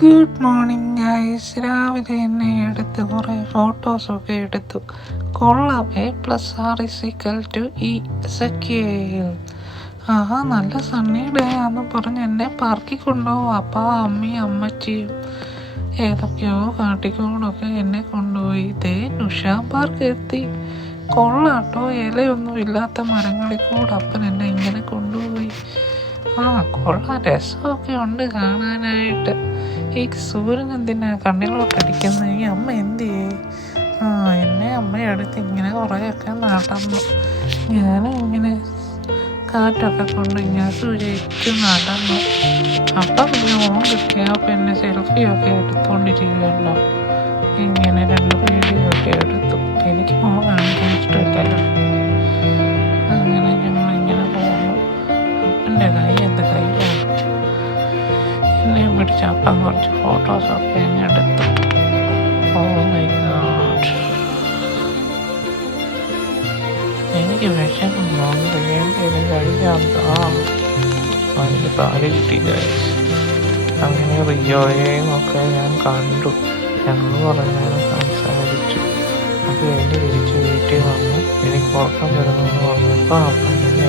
Good morning guys. രാവിലെ എന്നെ എടുത്ത് കുറേ ഫോട്ടോസൊക്കെ എടുത്തു. കൊള്ളാം. A+R=E=Ezekiel. ആഹാ, നല്ല സണ്ണി ഡേ ആന്ന് പറഞ്ഞ് എന്നെ പാർക്കിൽ കൊണ്ടുപോകും. അപ്പാ അമ്മയും അമ്മച്ചിയും ഏതൊക്കെയോ കാട്ടിക്കോടൊക്കെ എന്നെ കൊണ്ടുപോയി. ഇതേ നുഷാം പാർക്ക് എത്തി. കൊള്ളാട്ടോ, ഇലയൊന്നും ഇല്ലാത്ത മരങ്ങളിൽ കൂടെ അപ്പൻ എന്നെ ഇങ്ങനെ കൊണ്ടുപോയി. കൊള്ളാം, രസമൊക്കെ ഉണ്ട് കാണാനായിട്ട്. ഈ സൂര്യൻ എന്തിനാ കണ്ണിലോട്ടടിക്കുന്നത്? ഈ അമ്മ എന്തിയേ? എന്നെ അമ്മയടുത്ത് ഇങ്ങനെ കുറേയൊക്കെ നടന്നു. ഞാനും ഇങ്ങനെ കാറ്റൊക്കെ കൊണ്ട് ഇങ്ങനെ സൂചിച്ച് നടന്നു. അപ്പം പിന്നെ ഓൺ കിട്ടിയപ്പോൾ എന്നെ സെൽഫിയൊക്കെ എടുത്തുകൊണ്ടിരിക്കുകയല്ലോ. ഇങ്ങനെ 2 വീഡിയോ ഒക്കെ എടുത്തു. എനിക്ക് മോൻ കാണിക്കാൻ ഇഷ്ടമില്ലല്ലോ. അങ്ങനെ ഞങ്ങളിങ്ങനെ പോകുന്നു. അപ്പൻ്റെ കൈ എന്ത് കൈയാണ്. എന്നെയും പിടിച്ച് അപ്പം കുറച്ച് ഫോട്ടോസൊക്കെ അങ്ങ് എടുത്തു. ഓ മൈ ഗോഡ്, എനിക്ക് വിഷമൊന്നും വേണ്ടത് കഴിയാത്ത അതിന് കാല് കിട്ടിയില്ല. അങ്ങനെ റിയോയെയും ഒക്കെ ഞാൻ കണ്ടു. ഞങ്ങൾ കുറേ നേരം സംസാരിച്ചു. അത് കഴിഞ്ഞ് തിരിച്ച് വീട്ടിൽ വന്നു. എനിക്ക് ഉറക്കം വരുമെന്ന് പറഞ്ഞപ്പോൾ അപ്പം എന്നെ